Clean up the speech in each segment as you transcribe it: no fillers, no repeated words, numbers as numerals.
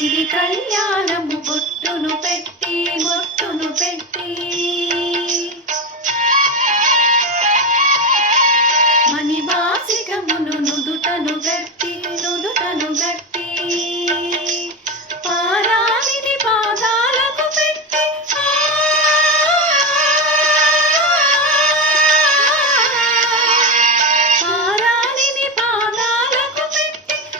సిరి కళ్యాణము బొట్టును పెట్టి మణివాసికమును నుదుటను గట్టి పారాణిని పాదాలకు పెట్టి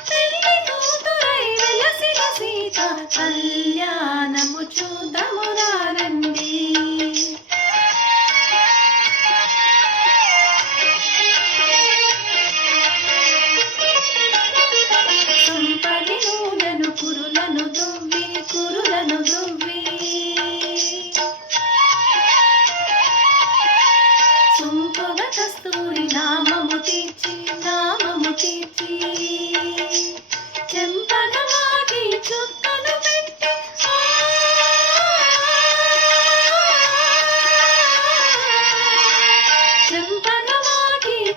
పెళ్లి కూతురై వెలసిన సీత కళ్యాణము చూద్దాము రండి. కురులను దువ్వి సొంపుగ కస్తూరి నామము తీర్చి చెంపగమాకి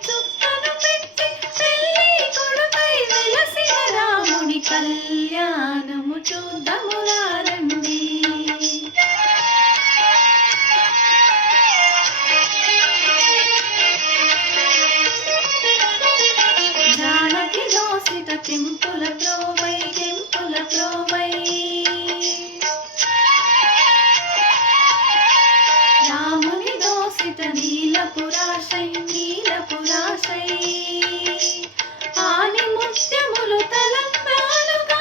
చుక్కను పెట్టి పెళ్లి కొడుకై వెలసిన రాముని కళ్యాణము చూద్దాము రండి. జానకి దోసిట కెంపుల త్రోవై రాముని దోసిట నీలపురాశై ఆని ముత్యములు తలంబ్రాలుగా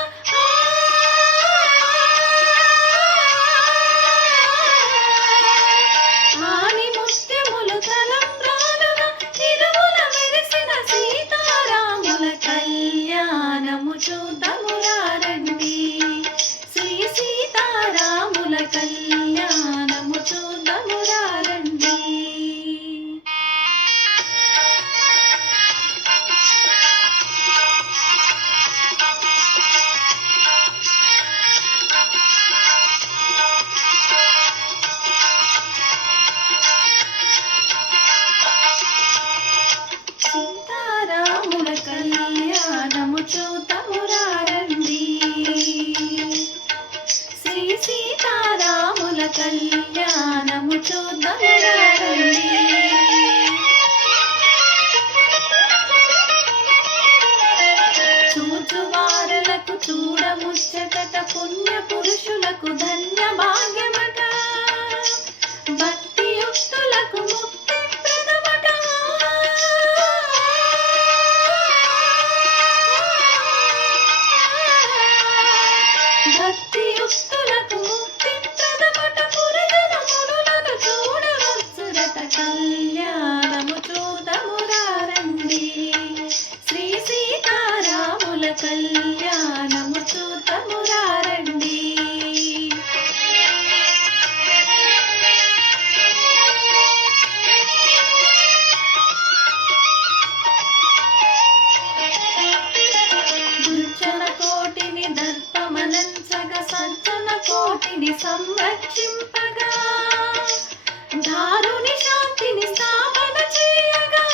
ఇరువుల మెరిసిన సీతారాముల కళ్యాణము చూద్దాము రండి. శ్రీ సీతారాముల కళ్యాణము చూద్దాము రండి. సీతారాముల కళ్యాణము చూద్దాము రండి. శ్రీ సీతారాముల కళ్యాణము చూద్దాము రండి. చూచువారులకు చూడముచ్చట పుణ్య పురుషులకు ధన్య భాగ్యమట భక్తియుక్తులకు ముక్తి ప్రదమట పురజనములను చూడవచ్చురట కళ్యాణము చూద్దాము రండి. శ్రీ సీతారాముల కళ్యాణము చూద్దాము రండి. దుర్జన కోటిని దర్పమనంచగా సజ్జన కోటిని సంరక్షింపగా దారుని శాంతిని స్థాపన చేయగా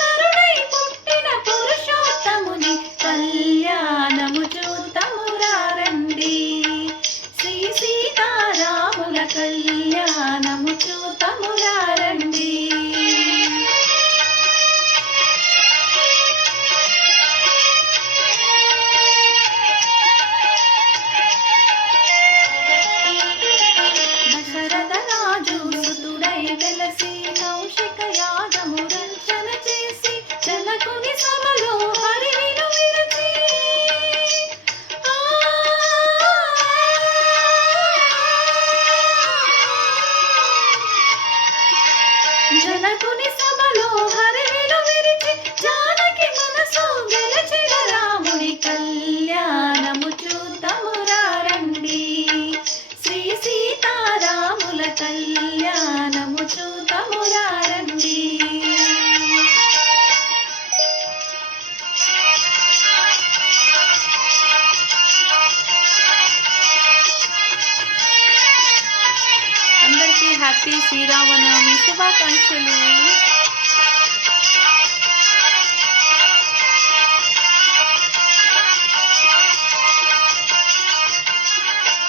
నరుడై పుట్టిన పురుషోత్తముని కళ్యాణము చూద్దాము రండి. శ్రీ సీతారాముల కళ్యాణము చూద్దాము రండి. దశరథ రాజు సుతుడై వెలసి కౌశిక యాగము రచన చేసి జనకుని సభలో హరివిను విరచి అందరికీ శ్రీరామనవమి శుభాకాంక్షలు.